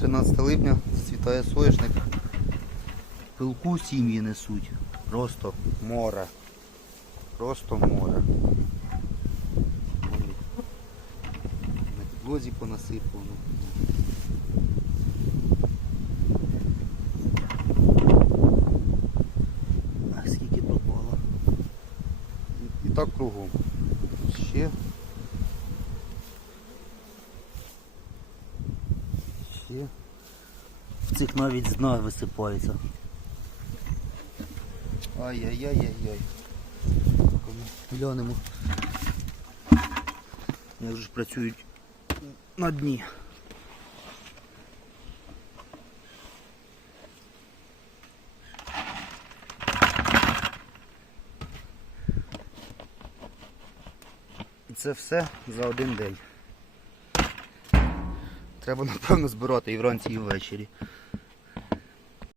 13 липня світає соняшник. Пилку сім'ї несуть. Просто море. Просто море. На підлозі понасипано. Скільки пропало. І так кругом. Ще. Ще. В цих навіть з дна висипається. Ай-яй-яй-яй-яй. Глянемо. Як же ж працюють на дні. І це все за один день. Треба напевно збирати і вранці, і ввечері.